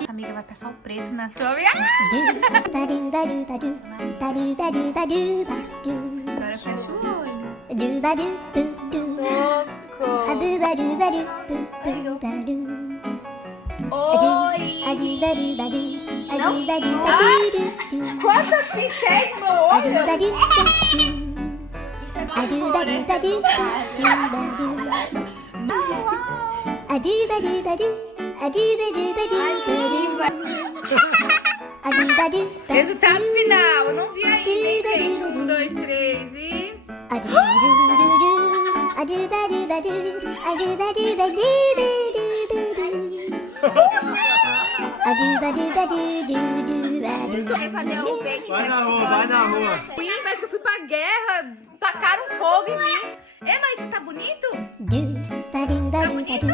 aqui. A amiga vai passar o preto na sua amiga. Agora fecha o olho. Oi! Não? Quantas pincéis no meu olho? Resultado final. Eu não vi ainda, hein, gente? 1, 2, 3 e... Quer fazer o peito? Vai na rua, vai na rua. Parece que eu fui pra guerra, tacaram fogo em mim. É, mas tá bonito? Tá bonito?